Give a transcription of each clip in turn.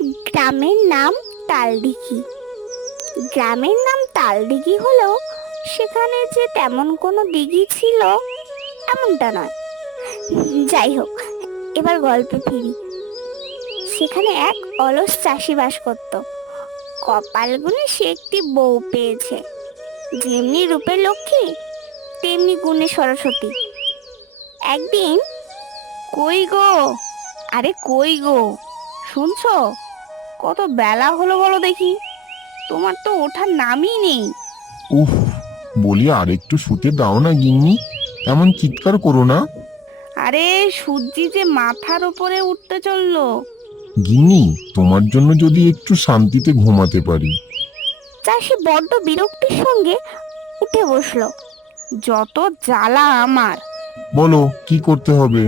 গ্রামের নাম তালদিঘি। গ্রামের নাম তালদিঘি হলেও সেখানে যে তেমন কোনো দিঘি ছিল এমনটা নয়। যাই হোক, এবার গল্পে ফিরি। সেখানে এক অলস চাষি বাস করত। কপাল গুনে সে একটি বউ পেয়েছে, যেমনি রূপে লক্ষ্মী তেমনি গুণে সরস্বতী। একদিন, কই গো, আরে কই গো, শুনছো? কত বেলা হলো বলো দেখি, তোমার তো ওঠার নামই নেই। উফ, বলি আর একটু শুতে দাও না গিন্নি, এমন চিৎকার করো না। আরে সূর্যি যে মাথার উপরে উঠতে চললো। গিন্নি, তোমার জন্য যদি একটু শান্তিতে ঘুমাতে পারি। চাষি বড্ড বিরক্তির সঙ্গে উঠে বসলো। যত জ্বালা আমার! বলো কি করতে হবে?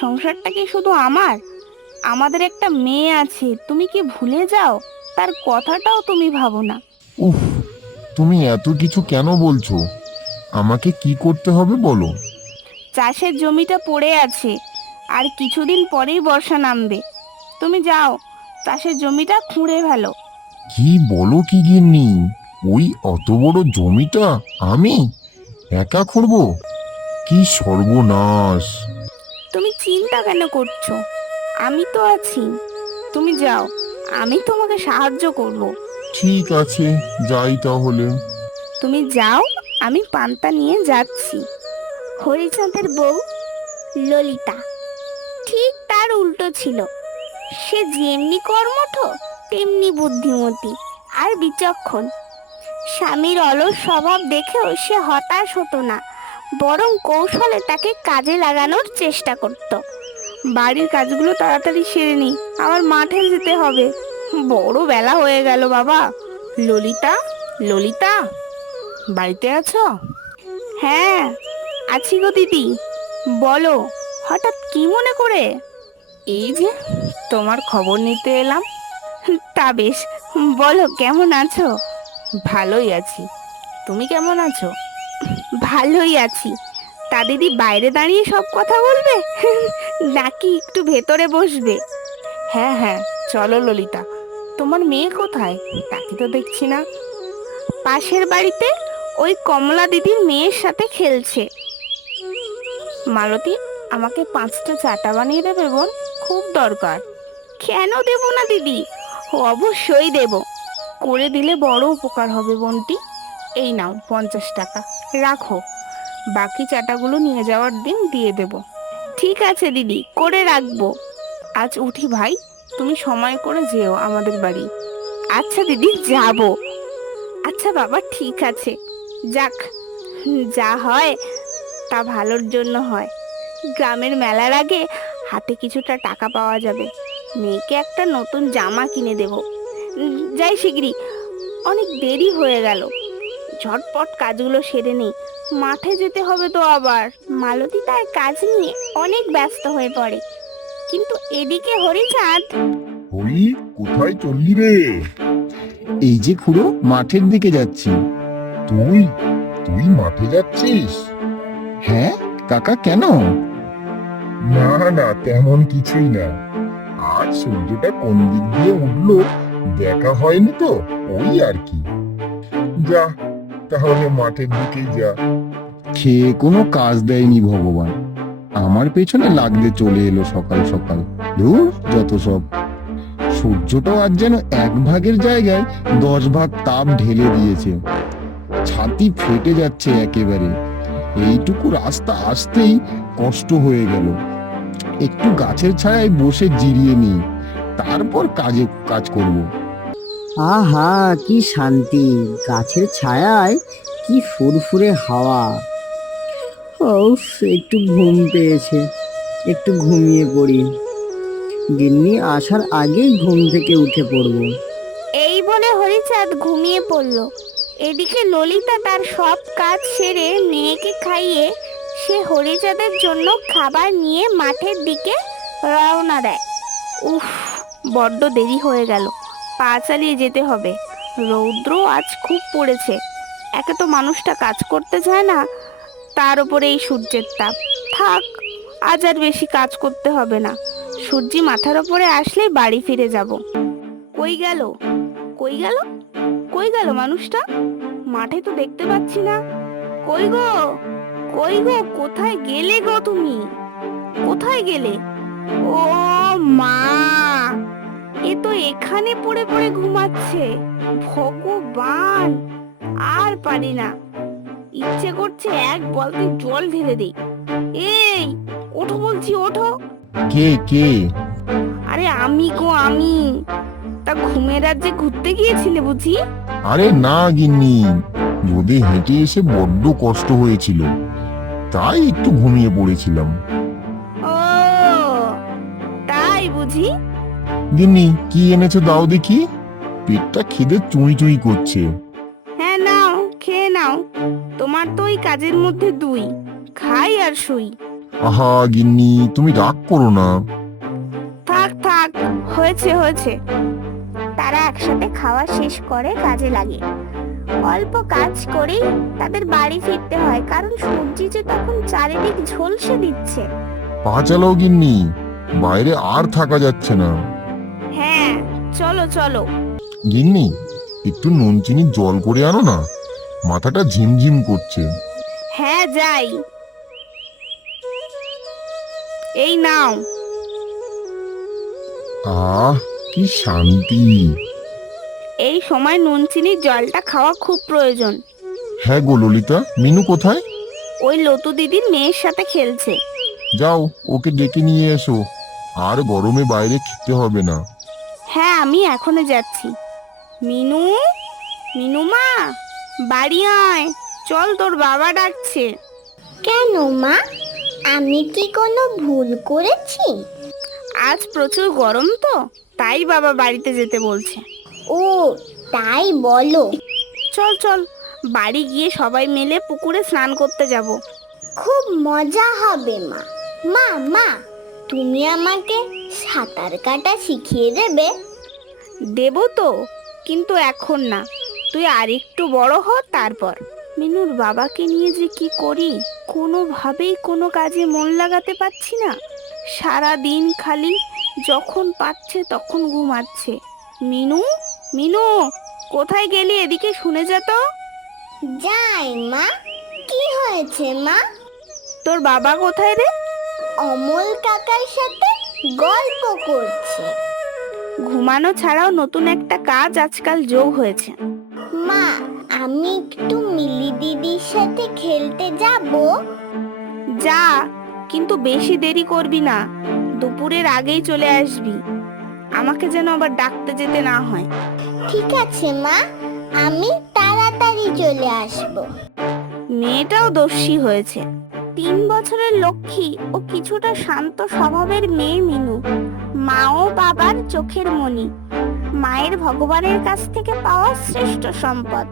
সংসারটা কি শুধু আমার? আমাদের একটা মেয়ে আছে, তুমি কি ভুলে যাও? তার কথাটাও তুমি ভাবো না। উফ, তুমি এত কিছু কেন বলছো? আমাকে কি করতে হবে বলো। চাষের জমিটা পড়ে আছে, আর কিছুদিন পরেই বর্ষা নামবে। তুমি যাও, চাষের জমিটা খুঁড়ে ফেলো। কি বলো কি গিন্নি? ওই অত বড় জমিটা আমি একা খুঁড়বো? কি সর্বনাশ! তুমি চিন্তা কেন করছো? আমি তো আছি। তুমি যাও, আমি তোমাকে সাহায্য করব। ঠিক আছে, যাই তাহলে। তুমি যাও, আমি পান্তা নিয়ে যাচ্ছি। হরিচাঁদের বউ ললিতা ঠিক তার উল্টো ছিল। সে যেমনি কর্মঠ তেমনি বুদ্ধিমতী আর বিচক্ষণ। স্বামীর অলস স্বভাব দেখেও সে হতাশ হতো না, বরং কৌশলে তাকে কাজে লাগানোর চেষ্টা করত। বাড়ির কাজগুলো তাড়াতাড়ি সেরে নি, আমার মাঠে যেতে হবে। বড় বেলা হয়ে গেল বাবা। ললিতা, ললিতা, বাড়িতে আছো? হ্যাঁ, আছি গো দিদি। বলো, হঠাৎ কি মনে করে? এই যে, তোমার খবর নিতে এলাম। তা বেশ, বলো কেমন আছো? ভালোই আছি, তুমি কেমন আছো? ভালোই আছি। তা দিদি বাইরে দাঁড়িয়ে সব কথা বলবে নাকি একটু ভেতরে বসবে? হ্যাঁ হ্যাঁ, চলো ললিতা। তোমার মেয়ে কোথায়? তাকে তো দেখছি না। পাশের বাড়িতে ওই কমলা দিদির মেয়ের সাথে খেলছে। মালতী, আমাকে 5টা চাটা বানিয়ে দেবে বোন, খুব দরকার। কেন দেব না দিদি, অবশ্যই দেব। করে দিলে বড় উপকার হবে বোনটি। এই নাও 50 টাকা, রাখো। বাকি চাটাগুলো নিয়ে যাওয়ার দিন দিয়ে দেব। ঠিক আছে দিদি, করে রাখবো। আজ উঠি ভাই, তুমি সময় করে যেও আমাদের বাড়ি। আচ্ছা দিদি, যাব। আচ্ছা বাবা, ঠিক আছে। যাক, যা হয় তা ভালোর জন্য হয়। গ্রামের মেলার আগে হাতে কিছুটা টাকা পাওয়া যাবে। মেয়েকে একটা নতুন জামা কিনে দেব। যাই শিগগিরই, অনেক দেরি হয়ে গেল। ঝটপট কাজগুলো সেরে নেই, মাঠে যেতে হবে তো আবার। মালতী তার কাজ নিয়ে অনেক ব্যস্ত হয়ে পড়ে, কিন্তু এদিকে হরিচাঁদ। হরি, কোথায় চললি রে? এই যে খুড়ো, মাঠের দিকে যাচ্ছি। তুই তুই মাঠে যাচ্ছিস? হ্যাঁ কাকা, কেন? না না, তেমন কিছুই না। আজ সূর্যটা কোন দিক দিয়ে উঠলো দেখা হয়নি তো, ওই আর কি। যা, তাহলে মাঠের দিকেই যা। খেয়ে কোনো কাজ দেয়নি ভগবান, আমার পেছনে লাগতে চলে এলো সকাল সকাল। ধুর, যত সব। সূর্যটাও আজ যেন 1 ভাগের জায়গায় 10 ভাগ তাপ ঢেলে দিয়েছে। ছাতি ফেটে যাচ্ছে একেবারে। এইটুকু রাস্তা আসতেই কষ্ট হয়ে গেল। একটু গাছের ছায়ায় বসে জিরিয়ে নিই, তারপর কাজ করব। আহা, কি শান্তি! গাছের ছায়ায় কি ফুরফুরে হাওয়া! উফ, একটু ঘুম পেয়েছে, একটু ঘুমিয়ে পড়ি। গিন্নি আসার আগেই ঘুম থেকে উঠে পড়বো। এই বলে হরিচাঁদ ঘুমিয়ে পড়ল। এদিকে ললিতা তার সব কাজ সেরে মেয়েকে খাইয়ে সে হরিচাঁদের জন্য খাবার নিয়ে মাঠের দিকে রওনা দেয়। উফ, বড্ড দেরি হয়ে গেল, পা চালিয়ে যেতে হবে। রৌদ্র আজ খুব পড়েছে। একে তো মানুষটা কাজ করতে চায় না, তার উপরে এই সূর্যের তাপ। থাক, আজ আর বেশি কাজ করতে হবে না। সূর্যি মাথার উপরে আসলেই বাড়ি ফিরে যাব। কই গেল? কই গেল? কই গেল মানুষটা? মাঠে তো দেখতে পাচ্ছি না। কই গো? কই গো? কোথায় গেলে গো তুমি? কোথায় গেলে? ও মা, এ তো এখানে পড়ে পড়ে ঘুমাচ্ছে। ভগবান, আর পারি না, ইচ্ছে করছে এক বালতি জল ঢেলে দেই। এই, ওঠো বলছি, ওঠো। কে কে? আরে আমি গো, আমি। তা ঘুমের রাজ্যে ঘুরতে গিয়েছিলে বুঝি? আরে না গিন্নি, রোদে হেঁটে এসে বড্ড কষ্ট হয়েছিল, তাই একটু ঘুমিয়ে পড়েছিলাম। ও তাই বুঝি? গিন্নি, কি এনেছো দাও দেখি, পেটটা খিদে চুঁই চুঁই করছে। হ্যাঁ নাও, খেয়ে নাও। তোমার তো ওই কাজের মধ্যে দুই, খাই আর শুই। আহা গিন্নি, তুমি রাগ করো না। থাক থাক, হয়েছে হয়েছে। তারা একসাথে খাওয়া শেষ করে কাজে লাগে। অল্প কাজ করেই তাদের বাড়ি ফিরতে হয়, কারণ সূর্য যে তখন চারিদিক ঝলসে দিচ্ছে। পা চালাও গিন্নি, বাইরে আর থাকা যাচ্ছে না। হ্যাঁ, চলো চলো। গিন্নি, একটু নুন চিনি জল করে আনো না, মাথাটা ঝিমঝিম করছে। হ্যাঁ যাই, এই নাও। আহ, কি শান্তি। এই সময় নুন চিনির জলটা খাওয়া খুব প্রয়োজন। হ্যাঁ গো ললিতা, মিনু কোথায়? ওই লতু দিদির মেয়ের সাথে খেলছে। যাও, ওকে ডেকে নিয়ে এসো, আর গরমে বাইরে খেতে হবে না। হ্যাঁ, আমি এখনই যাচ্ছি। মিনু, মিনু মা, বাড়ি আয়, চল, তোর বাবা ডাকছে। কেন মা, আমি কি কোনো ভুল করেছি? আজ প্রচুর গরম তো, তাই বাবা বাড়িতে যেতে বলছে। ও তাই বলো। চল চল, বাড়ি গিয়ে সবাই মিলে পুকুরে স্নান করতে যাব। খুব মজা হবে মা। মা মা, তুমি আমাকে সাঁতার কাটা শিখিয়ে দেবে? দেব তো, কিন্তু এখন না, তুই আরেকটু বড় হ তারপর। মিনুর বাবাকে নিয়ে যে কি করি, কোনোভাবেই কোনো কাজে মন লাগাতে পারছি না। সারা দিন খালি যখন পাচ্ছে তখন ঘুমাচ্ছে। মিনু, মিনু, কোথায় গেলি? এদিকে শুনে যা তো। যাই মা। কি হয়েছে মা? তোর বাবা কোথায় রে? অমল কাকার সাথে গল্প করছে। ঘুমানো ছাড়াও নতুন একটা কাজ আজকাল যোগ হয়েছে। মা, আমি একটু মিলি দিদির সাথে খেলতে যাব। যা, কিন্তু বেশি দেরি করবি না, দুপুরের আগেই চলে আসবি, আমাকে যেন আবার ডাকতে যেতে না হয়। ঠিক আছে মা, আমি তাড়াতাড়ি চলে আসব। মেয়েটাও দস্যি হয়েছে। 3 বছরের লক্ষ্মী ও কিছুটা শান্ত স্বভাবের মেয়ে মিনু, মা ও বাবার চোখের মণি, মায়ের ভগবানের কাছ থেকে পাওয়া শ্রেষ্ঠ সম্পদ।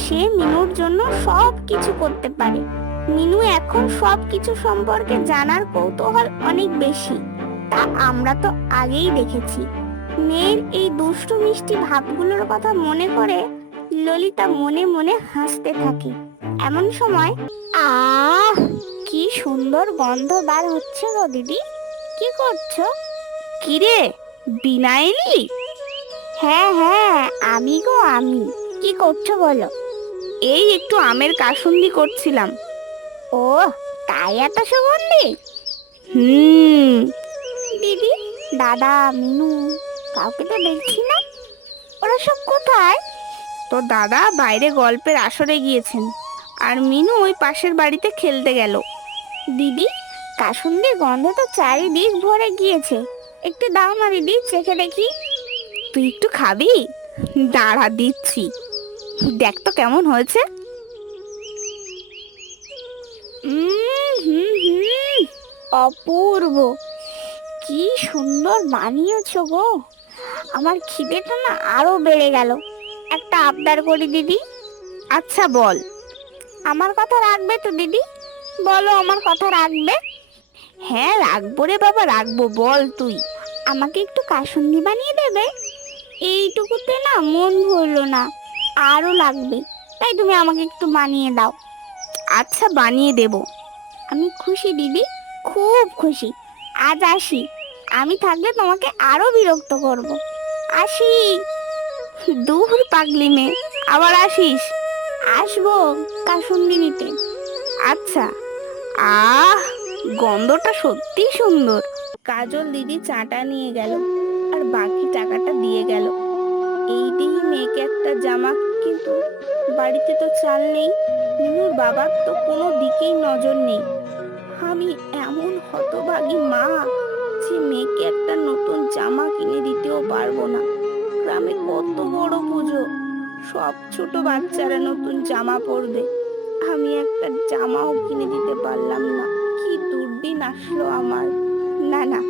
সে মিনুর জন্য সব কিছু করতে পারে। মিনু এখন সব কিছু সম্পর্কে জানার কৌতূহল অনেক বেশি, তা আমরা তো আগেই দেখেছি। মেয়ের এই দুষ্টু মিষ্টি ভাবগুলোর কথা মনে করে ললিতা মনে মনে হাসতে থাকে। এমন সময়, আহ, কি সুন্দর গন্ধ বার হচ্ছে গো দিদি। কি করছো? কি রে, বিনা এলি? হ্যাঁ হ্যাঁ, আমি গো, আমি। কি করছো বলো? এই একটু আমের কাসুন্দি করছিলাম। ও তাই এত সুগন্ধি? দিদি, দাদা, মিনু, কাউকে তো দেখছি না। ওরা সব কোথায়? তোর দাদা বাইরে গল্পের আসরে গিয়েছেন, আর মিনু ওই পাশের বাড়িতে খেলতে গেল। দিদি, কাসুন্দির গন্ধ তো চারিদিক ভরে গিয়েছে, একটু দাও না দিদি, চেখে দেখি। তুই একটু খাবি? দাঁড়া দিচ্ছি, দেখ তো কেমন হয়েছে। অপূর্ব, কি সুন্দর বানিয়েছো গো। আমার খিদেটা না আরো বেড়ে গেল। একটা আবদার করি দিদি। আচ্ছা বল। আমার কথা রাখবে তো দিদি? বলো, আমার কথা রাখবে? হ্যাঁ রাখবো রে বাবা, রাখবো, বল তুই। আমাকে একটু কাসুন্দি বানিয়ে দেবে? এইটুকুতে না মন ভরলো না, আরো লাগবে, তাই তুমি আমাকে একটু বানিয়ে দাও। আচ্ছা, বানিয়ে দেব। আমি খুশি দিদি, খুব খুশি। আজ আসি, আমি থাকলে তোমাকে আরো বিরক্ত করব। আসি। দূর পাগলি মেয়ে, আবার আসিস। আসবো কাসুন্দি নিতে। আচ্ছা। আহ, গন্ধটা সত্যি সুন্দর। কাজল দিদি চাটা নিয়ে গেল আর বাকি টাকাটা দিয়ে গেল। এই দিয়ে মেয়েকে একটা জামা, কিন্তু বাড়িতে তো চাল নেই। মিনুর বাবার তো কোনো দিকেই নজর নেই। আমি এমন হতভাগী মা যে মেয়েকে একটা নতুন জামা কিনে দিতেও পারবো না। গ্রামে কত বড় পুজো, সব ছোট বাচ্চারা নতুন জামা পরবে, আমি একটা জামাও কিনে দিতে পারলাম না। কি দুর্দিন আসলো আমার। না না,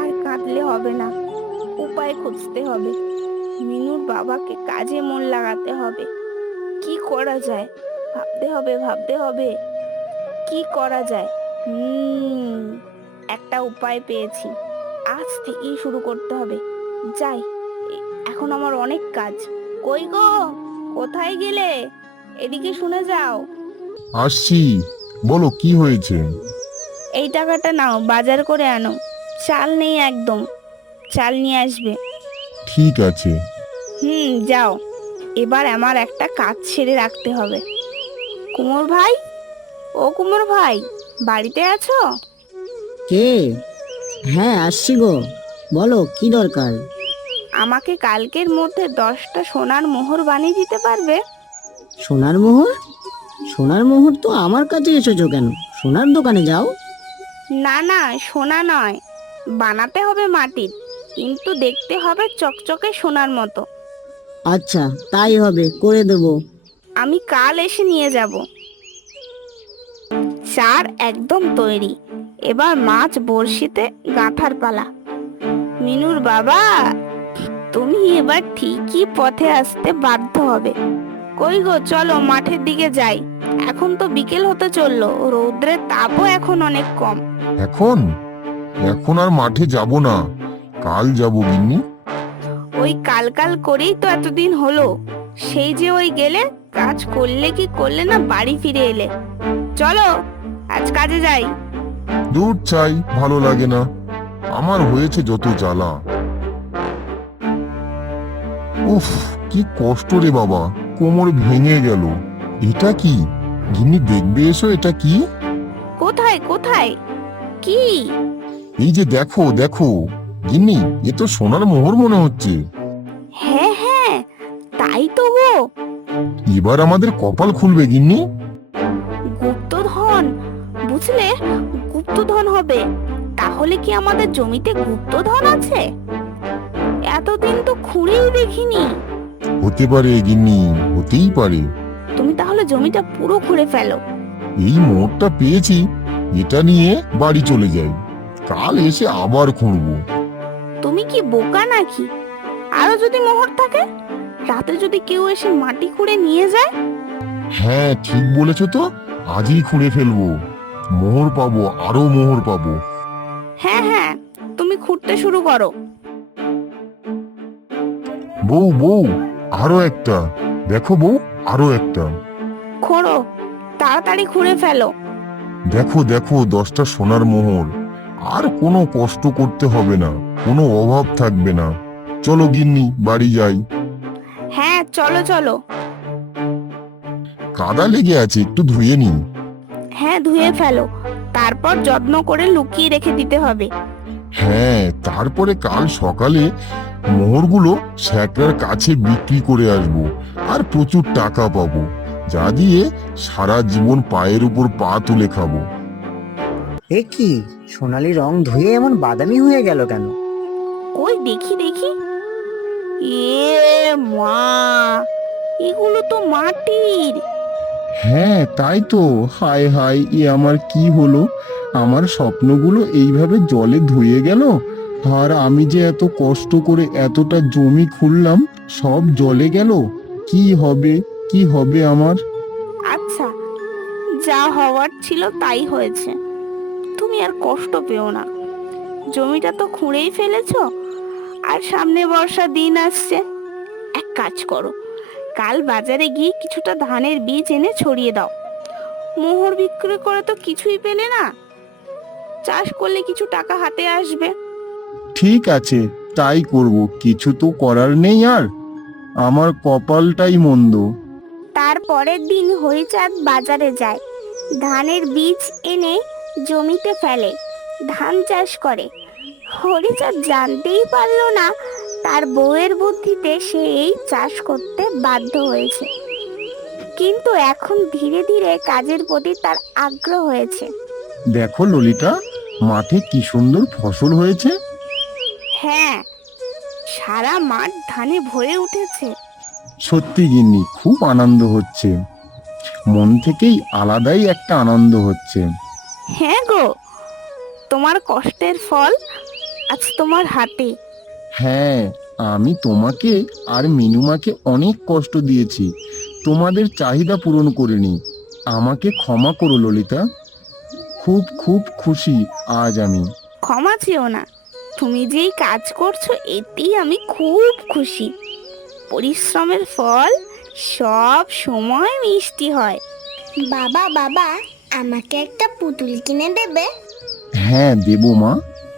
আর কাঁদলে হবে না, উপায় খুঁজতে হবে। মিনুর বাবাকে কাজে মন লাগাতে হবে। কি করা যায়, ভাবতে হবে ভাবতে হবে। কি করা যায়? একটা উপায় পেয়েছি। আজ থেকেই শুরু করতে হবে। যাই, এখন আমার অনেক কাজ। কই গো, কোথায় গেলে? এদিকে শুনে যাও। আসছি, বলো কি হয়েছে? এই টাকাটা নাও, বাজার করে আনো। চাল নেই একদম, চাল নিয়ে আসবে। ঠিক আছে। যাও। এবার আমার একটা কাজ ছেড়ে রাখতে হবে। কুমোর ভাই, ও কুমোর ভাই, বাড়িতে আছো? কে? হ্যাঁ, আসছি গো। বলো কি দরকার? আমাকে কালকের মধ্যে 10টা সোনার মোহর বানিয়ে দিতে পারবে? সোনার মোহর? সোনার মোহর তো আমার কাছে এসেছো কেন? সোনার দোকানে যাও। না না, সোনা নয়, বানাতে হবে মাটির, কিন্তু দেখতে হবে চকচকে সোনার মতো। আচ্ছা, তাই হবে, করে দেবো। আমি কাল এসে নিয়ে যাব। চার একদম তৈরি। এবার মাছ বড়শিতে গাঁথার পালা। মিনুর বাবা, তুমি এবার ঠিকই পথে আসতে বাধ্য হবে। কই গো, চলো মাঠের দিকে যাই। এখন তো বিকেল হতে চললো, রৌদ্রের তাপও এখন অনেক কম। এখন এখন আর মাঠে যাব না, কাল যাব গিন্নি। ওই কাল কাল করেই তো এতদিন হলো। সেই যে ওই গেলে, কাজ করলে কি করলে না, বাড়ি ফিরে এলে। চলো আজ কাজে যাই। দূর চাই, ভালো লাগে না। আমার হয়েছে যত জ্বালা। উফ, কি কষ্ট রে বাবা, কোমর ভেঙে গেল। এটা কি? গিন্নি দেখবে এসো, এটা কি? কোথায় কোথায়? কি? এই যে দেখো দেখো গিন্নি, এ তো সোনার মোহর মনে হচ্ছে। হ্যাঁ হ্যাঁ, তাই তো গো। এবার আমাদের কপাল খুলবে গিন্নি। গুপ্তধন, বুঝলে, গুপ্তধন হবে। তাহলে কি আমাদের জমিতে গুপ্তধন আছে? এতদিন তো খুঁড়েই দেখিনি। হতে পারে গিন্নি, হতেই পারে। তুমি তাহলে জমিটা পুরো খুঁড়ে ফেলো। এই মোহরটা পেয়েছি, এটা নিয়ে বাড়ি চলে যাই, কাল এসে আবার খুঁড়বো। তুমি কি বোকা নাকি? আরো যদি মোহর থাকে, রাতে যদি কেউ এসে মাটি খুঁড়ে নিয়ে যায়? হ্যাঁ ঠিক বলেছো তো, আজই খুঁড়ে ফেলবো। মোহর পাবো, আরো মোহর পাবো। হ্যাঁ হ্যাঁ, তুমি খুঁড়তে শুরু করো। বউ বউ, আরো একটা, দেখো বউ, আরো একটা। খোঁড়ো, তাড়াতাড়ি খুঁড়ে ফেলো। দেখো দেখো 10টা সোনার মোহর। আর কোনো কষ্ট করতে হবে না, কোনো অভাব থাকবে না। চলো গিন্নি, বাড়ি যাই। হ্যাঁ চলো চলো। কাদা লেগে আছে, একটু ধুয়ে নিই। হ্যাঁ ধুয়ে ফেলো, তারপর যত্ন করে লুকিয়ে রেখে দিতে হবে। হ্যাঁ, তারপরে কাল সকালে মোহরগুলো স্যাকরার কাছে বিক্রি করে আসবো, আর প্রচুর টাকা পাবো, যা দিয়ে সারা জীবন পায়ের উপর পা তুলে খাবো। এ কি, সোনালি রং ধুয়ে এমন বাদামি হয়ে গেল কেন? কই দেখি দেখি। এ মা, এগুলো তো মাটির। হ্যাঁ তাই তো। হায় হায়, এ আমার কি হলো? আমার স্বপ্নগুলো এইভাবে জলে ধুয়ে গেল। আর আমি যে এত কষ্ট করে এতটা জমি খুঁড়লাম, সব জলে গেল। কি হবে, কি হবে আমার? আচ্ছা, যা হওয়ার ছিল তাই হয়েছে। তুমি আর কষ্ট পেও না। জমিটা তো খুঁড়েই ফেলেছো, আর সামনে বর্ষা দিন আসছে। এক কাজ করো, কাল বাজারে গিয়ে কিছুটা ধানের বীজ এনে ছড়িয়ে দাও। মোহর বিক্রি করে তো কিছুই পেলে না, চাষ করলে কিছু টাকা হাতে আসবে। ঠিক আছে, তাই করব, কিছু তো করার নেই আর। আমার কপালটাই মন্দ। তার পরের দিন হরিচাঁদ বাজারে যায়, ধানের বীজ এনে জমিতে ফেলে, ধান চাষ করে। হরিচাঁদ জানতেই পারলো না তার বউয়ের বুদ্ধিতে সে এই চাষ করতে বাধ্য হয়েছে, কিন্তু এখন ধীরে ধীরে কাজের প্রতি তার আগ্রহ হয়েছে। দেখো ললিতা, মাঠে কি সুন্দর ফসল হয়েছে। হ্যাঁ, সারা মাঠ ধানে ভরে উঠেছে। সত্যি গিন্নি, খুব আনন্দ হচ্ছে, মন থেকেই আলাদাই একটা আনন্দ হচ্ছে। হ্যাঁ গো, তোমার কষ্টের ফল আজ তোমার হাতে। হ্যাঁ, আমি তোমাকে আর মিনুমাকে অনেক কষ্ট দিয়েছি, তোমাদের চাহিদা পূরণ করিনি, আমাকে ক্ষমা করো ললিতা। খুব খুব খুশি আজ আমি। ক্ষমা চেও না, তুমি যেই কাজ করছো এতেই আমি খুব খুশি। পরিশ্রমের ফল সব সময় মিষ্টি হয়। বাবা বাবা, আমাকে একটা পুতুল কিনে দেবে? হ্যাঁ দেবো মা,